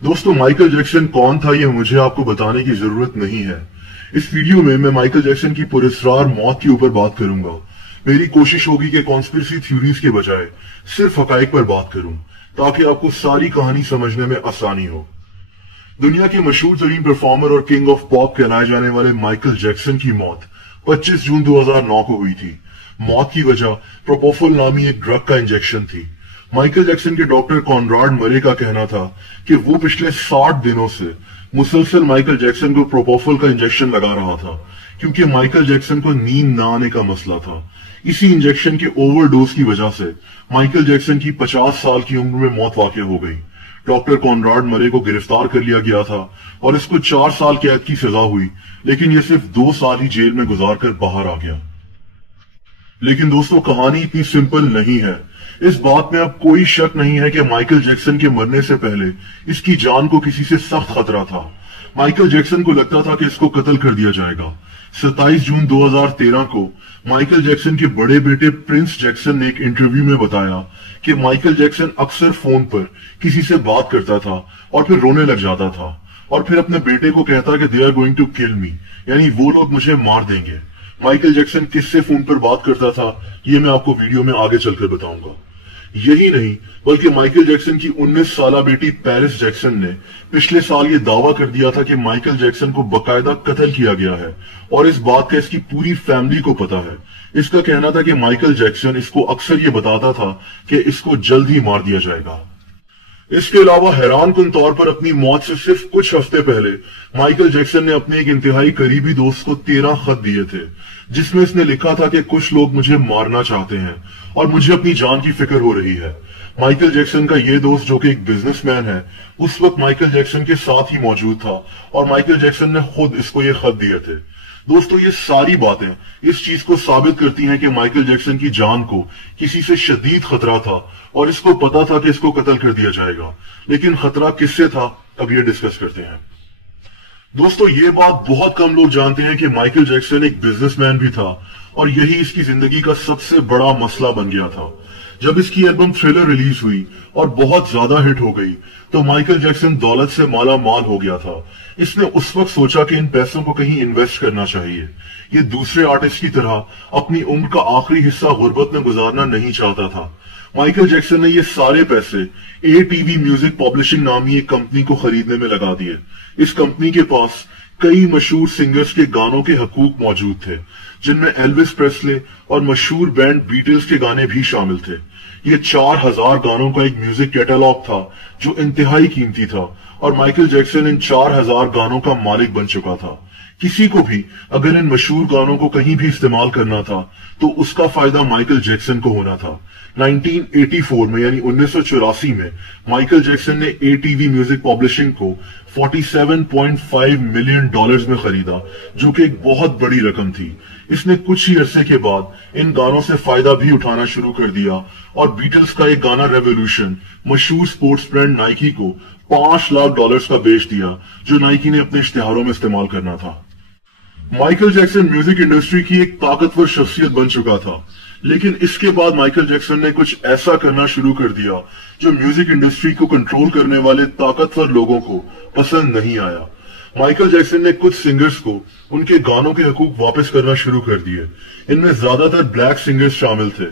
दोस्तों, Michael Jackson कौन था ये मुझे आपको बताने की जरूरत नहीं है। इस वीडियो में मैं माइकल जैक्सन की पुरस्कार मौत के ऊपर बात करूंगा। मेरी कोशिश होगी कि कॉन्स्पिरेसी थ्योरीज के बजाय सिर्फ हकाइक पर बात करूं, ताकि आपको सारी कहानी समझने में आसानी हो। दुनिया के मशहूर तरीन परफॉर्मर और किंग ऑफ पॉप कहलाए जाने वाले माइकल जैक्सन की मौत 25 जून 2009 को हुई थी। मौत की वजह प्रोपोफोल नामी एक ड्रग का इंजेक्शन थी। माइकल जैक्सन के डॉक्टर कॉनराड मरे का कहना था कि वो पिछले 60 दिनों से मुसलसल माइकल जैक्सन को प्रोपोफोल का इंजेक्शन लगा रहा था, क्योंकि माइकल जैक्सन को नींद न आने का मसला था। इसी इंजेक्शन के ओवरडोज की वजह से माइकल जैक्सन की 50 साल की उम्र में मौत वाक़ हो गई। डॉक्टर कॉनराड मरे को गिरफ्तार कर लिया गया था और इसको 4 साल कैद की सजा हुई, लेकिन ये सिर्फ 2 साल ही जेल में गुजार कर बाहर आ गया। लेकिन दोस्तों, कहानी इतनी सिंपल नहीं है। इस बात में अब कोई शक नहीं है कि माइकल जैक्सन के मरने से पहले इसकी जान को किसी से सख्त खतरा था। माइकल जैक्सन को लगता था कि इसको कत्ल कर दिया जाएगा। 27 जून 2013 को माइकल जैक्सन के बड़े बेटे प्रिंस जैक्सन ने एक इंटरव्यू में बताया कि माइकल जैक्सन अक्सर फोन पर किसी से बात करता था और फिर रोने लग जाता था और फिर अपने बेटे को कहता कि they are going to kill me, यानी वो लोग मुझे मार देंगे। माइकल जैक्सन किससे फोन पर बात करता था ये मैं आपको वीडियो में आगे चलकर बताऊंगा। यही नहीं, बल्कि माइकल जैक्सन की 19 साला बेटी पेरिस जैक्सन ने पिछले साल ये दावा कर दिया था कि माइकल जैक्सन को बकायदा कत्ल किया गया है और इस बात का इसकी पूरी फैमिली को पता है। इसका कहना था कि माइकल जैक्सन इसको अक्सर ये बताता था कि इसको जल्द ही मार दिया जाएगा। इसके अलावा हैरान कुन तौर पर अपनी मौत से सिर्फ कुछ हफ्ते पहले माइकल जैक्सन ने अपने एक इंतहाई करीबी दोस्त को 13 खत दिए थे, जिसमें इसने लिखा था कि कुछ लोग मुझे मारना चाहते हैं और मुझे अपनी जान की फिक्र हो रही है। माइकल जैक्सन का ये दोस्त, जो कि एक बिजनेसमैन है, उस वक्त माइकल जैक्सन के साथ ही मौजूद था और माइकल जैक्सन ने खुद इसको ये खत दिए थे। दोस्तों, ये सारी बातें इस चीज को साबित करती हैं कि माइकल जैक्सन की जान को किसी से शदीद खतरा था और इसको पता था कि इसको कत्ल कर दिया जाएगा। लेकिन खतरा किससे था, अब ये डिस्कस करते हैं। दोस्तों, ये बात बहुत कम लोग जानते हैं कि माइकल जैक्सन एक बिजनेसमैन भी था और यही इसकी जिंदगी का सबसे बड़ा मसला बन गया था। जब इसकी एल्बम थ्रिलर रिलीज हुई और बहुत ज्यादा हिट हो गई तो माइकल जैक्सन दौलत से माला माल हो गया था। इसने उस वक्त सोचा कि इन पैसों को कहीं इन्वेस्ट करना चाहिए। ये दूसरे आर्टिस्ट की तरह अपनी उम्र का आखिरी हिस्सा गुर्बत में गुजारना नहीं चाहता था। माइकल जैक्सन ने ये सारे पैसे ATV म्यूजिक पब्लिशिंग नामी एक कंपनी को खरीदने में लगा दिए। इस कंपनी के पास कई मशहूर सिंगर्स के गानों के हकूक मौजूद थे, जिनमें एल्विस प्रेस्ले और मशहूर बैंड बीटल्स के गाने भी शामिल थे। ये 4000 गानों का एक म्यूजिक कैटलॉग था जो इंतहाई कीमती था और माइकल जैक्सन इन 4000 गानों का मालिक बन चुका था। किसी को भी अगर इन मशहूर गानों को कहीं भी इस्तेमाल करना था तो उसका फायदा माइकल जैक्सन को होना था। 1984 में, यानी 1984 में माइकल जैक्सन ने ATV म्यूजिक पब्लिशिंग को $47.5 मिलियन में खरीदा, जो कि एक बहुत बड़ी रकम थी। इसने कुछ ही अरसे के बाद इन गानों से फायदा भी उठाना शुरू कर दिया और बीटल्स का एक गाना रेवोल्यूशन मशहूर स्पोर्ट्स ब्रांड नाइकी को $5 लाख का बेच दिया, जो नाइकी ने अपने इश्तिहारों में इस्तेमाल करना था। माइकल जैक्सन म्यूजिक इंडस्ट्री की एक ताकतवर शख्सियत बन चुका था, लेकिन इसके बाद माइकल जैक्सन ने कुछ ऐसा करना शुरू कर दिया जो म्यूजिक इंडस्ट्री को कंट्रोल करने वाले ताकतवर लोगों को पसंद नहीं आया। माइकल जैक्सन ने कुछ सिंगर्स को उनके गानों के हकूक वापस करना शुरू कर दिए। इनमें ज्यादातर ब्लैक सिंगर्स शामिल थे,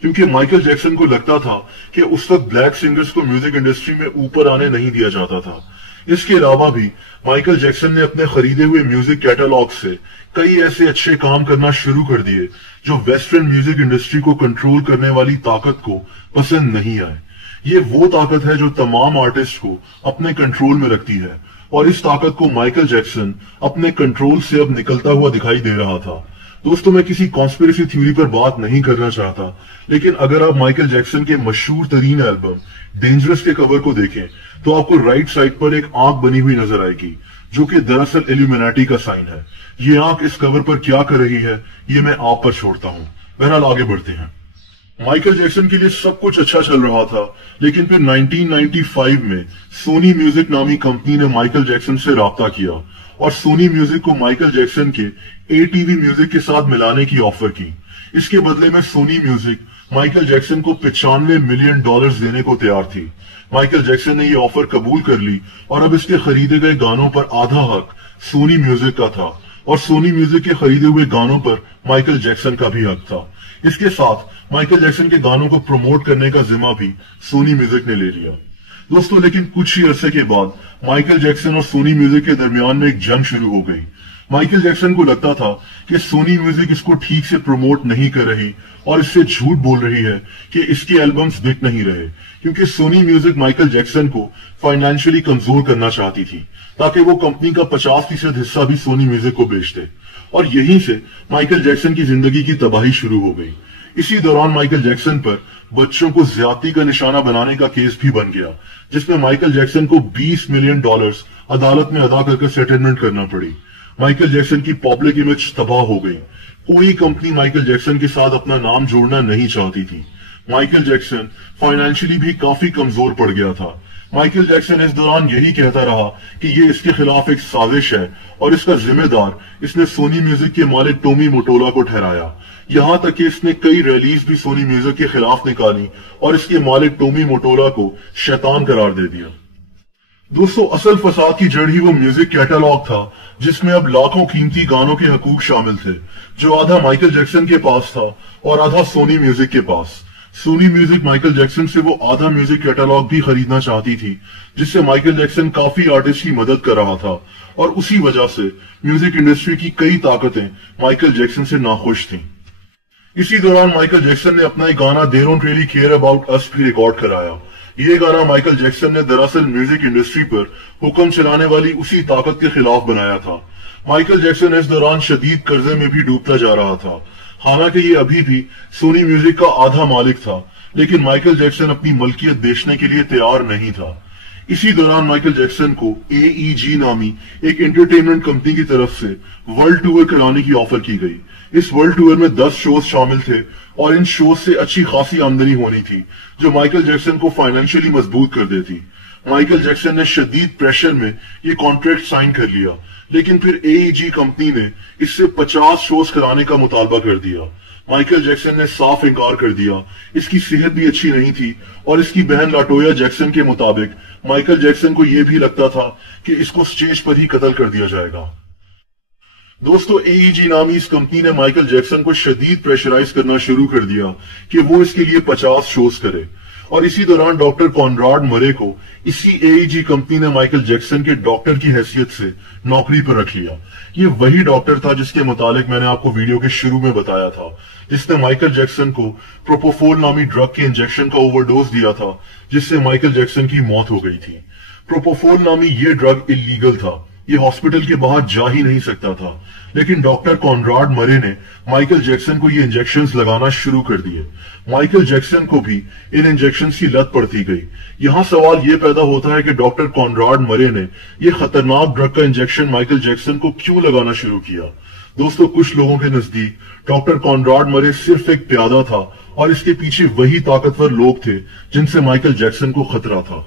क्योंकि माइकल जैक्सन को लगता था कि उस वक्त ब्लैक सिंगर्स को म्यूजिक इंडस्ट्री में ऊपर आने नहीं दिया जाता था। इसके अलावा भी माइकल जैक्सन ने अपने खरीदे हुए म्यूजिक कैटलॉग से कई ऐसे अच्छे काम करना शुरू कर दिए जो वेस्टर्न म्यूजिक इंडस्ट्री को कंट्रोल करने वाली ताकत को पसंद नहीं आए। ये वो ताकत है जो तमाम आर्टिस्ट को अपने कंट्रोल में रखती है और इस ताकत को माइकल जैक्सन अपने कंट्रोल से अब निकलता हुआ दिखाई दे रहा था। दोस्तों, मैं किसी कॉन्स्पिरेसी थ्योरी पर बात नहीं करना चाहता, लेकिन अगर आप माइकल जैक्सन के मशहूर तरीन एल्बम डेंजरस के कवर को देखें तो आपको राइट साइड पर एक आंख बनी हुई नजर आएगी, जो कि दरअसल इल्यूमिनाटी का साइन है। ये आंख इस कवर पर क्या कर रही है ये मैं आप पर छोड़ता हूं। बहरहाल आगे बढ़ते हैं। माइकल जैक्सन के लिए सब कुछ अच्छा चल रहा था, लेकिन फिर 1995 में सोनी म्यूजिक नामी कंपनी ने माइकल जैक्सन से राब्ता किया और सोनी म्यूजिक को माइकल जैक्सन के ATV म्यूजिक के साथ मिलाने की ऑफर की। इसके बदले में सोनी म्यूजिक माइकल जैक्सन को $95 मिलियन देने को तैयार थी। माइकल जैक्सन ने ये ऑफर कबूल कर ली और अब इसके खरीदे गए गानों पर आधा हक सोनी म्यूजिक का था और सोनी म्यूजिक के खरीदे हुए गानों पर माइकल जैक्सन का भी हक था। इसके साथ माइकल जैक्सन के गानों को प्रमोट करने का जिम्मा भी सोनी म्यूजिक ने ले लिया। दोस्तों, लेकिन कुछ ही अरसे के बाद माइकल जैक्सन और सोनी म्यूजिक के दरमियान में एक जंग शुरू हो गई। माइकल जैक्सन को लगता था कि सोनी म्यूजिक इसको ठीक से प्रमोट नहीं कर रही और इससे झूठ बोल रही है कि इसके एल्बम्स बिक नहीं रहे, क्योंकि सोनी म्यूजिक माइकल जैक्सन को फाइनेंशियली कमजोर करना चाहती थी ताकि वो कंपनी का 50% हिस्सा भी सोनी म्यूजिक को बेच दे। और यहीं से माइकल जैक्सन की जिंदगी की तबाही शुरू हो गई। इसी दौरान माइकल जैक्सन पर बच्चों को ज्यादती का निशाना बनाने का केस भी बन गया, जिसमें माइकल जैक्सन को $20 मिलियन अदालत में अदा करके सेटलमेंट करना पड़ी। माइकल जैक्सन की पब्लिक इमेज तबाह हो गई। कोई कंपनी माइकल जैक्सन के साथ अपना नाम जोड़ना नहीं चाहती थी। माइकल जैक्सन फाइनेंशियली भी काफी कमजोर पड़ गया था। माइकल जैक्सन इस दौरान यही कहता रहा कि ये इसके खिलाफ एक साजिश है और इसका जिम्मेदार इसने सोनी म्यूजिक के मालिक टोमी मोटोला को ठहराया। यहां तक कि इसने कई रैलीज भी सोनी म्यूजिक के खिलाफ निकाली और इसके मालिक टोमी मोटोला को शैतान करार दे दिया। दोस्तों, असल फसाद की जड़ ही वो म्यूजिक कैटलॉग था जिसमें अब लाखों कीमती गानों के हकूक शामिल थे, जो आधा माइकल जैक्सन के पास था और आधा सोनी म्यूजिक के पास। सोनी म्यूजिक माइकल जैक्सन से वो आधा म्यूजिक कैटलॉग भी खरीदना चाहती थी, जिससे माइकल जैक्सन काफी आर्टिस्ट की मदद कर रहा था और उसी वजह से म्यूजिक इंडस्ट्री की कई ताकतें माइकल जैक्सन से नाखुश थीं। इसी दौरान माइकल जैक्सन ने अपना एक गाना they don't really care about us भी रिकॉर्ड कराया। ये गाना माइकल जैक्सन ने दरअसल म्यूजिक इंडस्ट्री पर हुक्म चलाने वाली उसी ताकत के खिलाफ बनाया था। माइकल जैक्सन इस दौरान शदीद कर्जे में भी डूबता जा रहा था। हालांकि ये अभी भी सोनी म्यूजिक का आधा मालिक था, लेकिन माइकल जैक्सन अपनी मलकियत बेचने के लिए तैयार नहीं था। इसी दौरान माइकल जैक्सन को AEG नामी एक एंटरटेनमेंट कंपनी की तरफ से वर्ल्ड टूर कराने की ऑफर की गई। इस वर्ल्ड टूर में 10 शोज शामिल थे और इन शोज से अच्छी खासी आमदनी होनी थी, जो माइकल जैक्सन को फाइनेंशियली मजबूत कर देती। माइकल जैक्सन ने शदीद प्रेशर में ये कॉन्ट्रैक्ट साइन कर लिया, लेकिन फिर AEG कंपनी ने इससे 50 शोज कराने का मुतालबा कर दिया। माइकल जैक्सन ने साफ इनकार कर दिया। इसकी सेहत भी अच्छी नहीं थी और इसकी बहन लाटोया जैक्सन के मुताबिक माइकल जैक्सन को यह भी लगता था कि इसको स्टेज पर ही कत्ल कर दिया जाएगा। दोस्तों, AEG नामी इस कंपनी ने माइकल जैक्सन को शदीद प्रेशराइज करना शुरू कर दिया कि वो इसके लिए 50 शोज करे और इसी दौरान डॉक्टर कॉनराड मरे को इसी AEG कंपनी ने माइकल जैक्सन के डॉक्टर की हैसियत से नौकरी पर रख लिया। ये वही डॉक्टर था जिसके मुतालिक मैंने आपको वीडियो के शुरू में बताया था, जिसने माइकल जैक्सन को प्रोपोफोल नामी ड्रग के इंजेक्शन का ओवरडोज दिया था, जिससे माइकल जैक्सन की मौत हो गई थी। प्रोपोफोल नामी ये ड्रग इलीगल था, ये हॉस्पिटल के बाहर जा ही नहीं सकता था, लेकिन डॉक्टर कॉनराड मरे ने माइकल जैक्सन को ये इंजेक्शंस लगाना शुरू कर दिए। माइकल जैक्सन को भी इन इंजेक्शंस की लत पड़ती गई। यहां सवाल ये पैदा होता है कि डॉक्टर कॉनराड मरे ने ये खतरनाक ड्रग का इंजेक्शन माइकल जैक्सन को क्यों लगाना शुरू किया। दोस्तों, कुछ लोगों के नजदीक डॉक्टर कॉनराड मरे सिर्फ एक प्यादा था और इसके पीछे वही ताकतवर लोग थे जिनसे माइकल जैक्सन को खतरा था।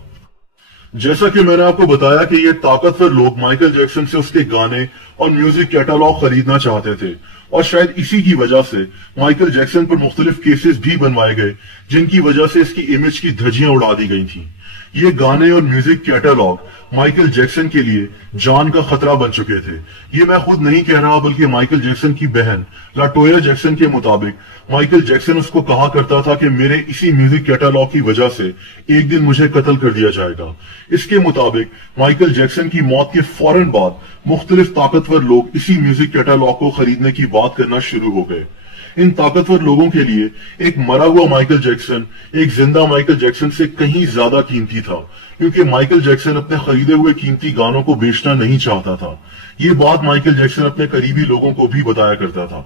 जैसा कि मैंने आपको बताया कि ये ताकतवर लोग माइकल जैक्सन से उसके गाने और म्यूजिक कैटलॉग खरीदना चाहते थे और शायद इसी की वजह से माइकल जैक्सन पर मुख्तलिफ केसेस भी बनवाए गए, जिनकी वजह से इसकी इमेज की धज्जियां उड़ा दी गई थी। ये गाने और म्यूजिक कैटलॉग माइकल जैक्सन के लिए जान का खतरा बन चुके थे। ये मैं खुद नहीं कह रहा, बल्कि माइकल जैक्सन की बहन लाटोया जैक्सन के मुताबिक माइकल जैक्सन उसको कहा करता था कि मेरे इसी म्यूजिक कैटलॉग की वजह से एक दिन मुझे कत्ल कर दिया जाएगा। इसके मुताबिक माइकल जैक्सन की मौत के फौरन बाद मुख्तलिफ ताकतवर लोग इसी म्यूजिक कैटलॉग को खरीदने की बात करना शुरू हो गए। इन ताकतवर लोगों के लिए एक मरा हुआ माइकल जैक्सन एक जिंदा माइकल जैक्सन से कहीं ज्यादा कीमती था, क्योंकि माइकल जैक्सन अपने खरीदे हुए कीमती गानों को बेचना नहीं चाहता था। ये बात माइकल जैक्सन अपने करीबी लोगों को भी बताया करता था।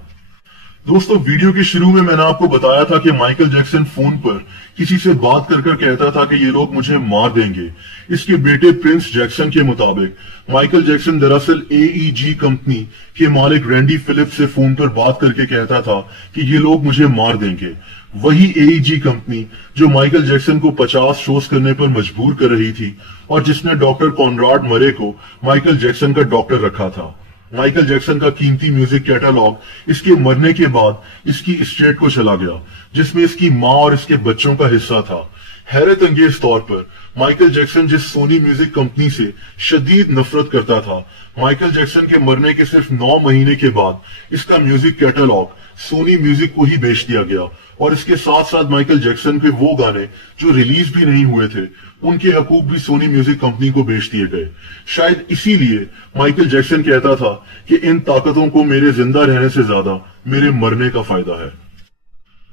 दोस्तों, वीडियो के शुरू में मैंने आपको बताया था कि माइकल जैक्सन फोन पर किसी से बात कर कहता था कि ये लोग मुझे मार देंगे। इसके बेटे प्रिंस जैक्सन के मुताबिक माइकल जैक्सन दरअसल AEG कंपनी के मालिक रैंडी फिलिप्स से फोन पर बात करके कहता था कि ये लोग मुझे मार देंगे। वही AEG कंपनी जो माइकल जैक्सन को 50 शोज करने पर मजबूर कर रही थी और जिसने डॉक्टर कॉनराड मरे को माइकल जैक्सन का डॉक्टर रखा था। माइकल जैक्सन का कीमती म्यूजिक कैटलॉग इसके मरने के बाद इसकी एस्टेट को चला गया, जिसमें इसकी माँ और इसके बच्चों का हिस्सा था। हैरत अंगेज तौर पर माइकल जैक्सन जिस सोनी म्यूजिक कंपनी से शदीद नफरत करता था, माइकल जैक्सन के मरने के सिर्फ 9 महीने के बाद इसका म्यूजिक कैटलॉग सोनी म्यूजिक को ही बेच दिया गया, और इसके साथ साथ माइकल जैक्सन के वो गाने जो रिलीज भी नहीं हुए थे, उनके हकूक भी सोनी म्यूजिक कंपनी को बेच दिए गए। शायद इसीलिए माइकल जैक्सन कहता था कि इन ताकतों को मेरे जिंदा रहने से ज्यादा मेरे मरने का फायदा है।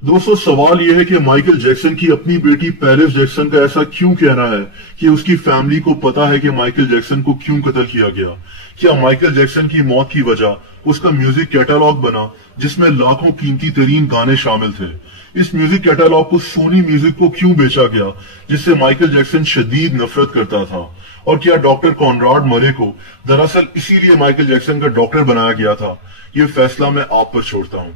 दोस्तों, सवाल यह है कि माइकल जैक्सन की अपनी बेटी पेरिस जैक्सन का ऐसा क्यों कहना है कि उसकी फैमिली को पता है कि माइकल जैक्सन को क्यों कत्ल किया गया। क्या माइकल जैक्सन की मौत की वजह उसका म्यूजिक कैटलॉग बना जिसमें लाखों कीमती तरीन गाने शामिल थे? इस म्यूजिक कैटलॉग को सोनी म्यूजिक को क्यों बेचा गया जिससे माइकल जैक्सन शदीद नफरत करता था? और क्या डॉक्टर कॉनराड मरे को दरअसल इसीलिए माइकल जैक्सन का डॉक्टर बनाया गया था? ये फैसला मैं आप पर छोड़ता हूं।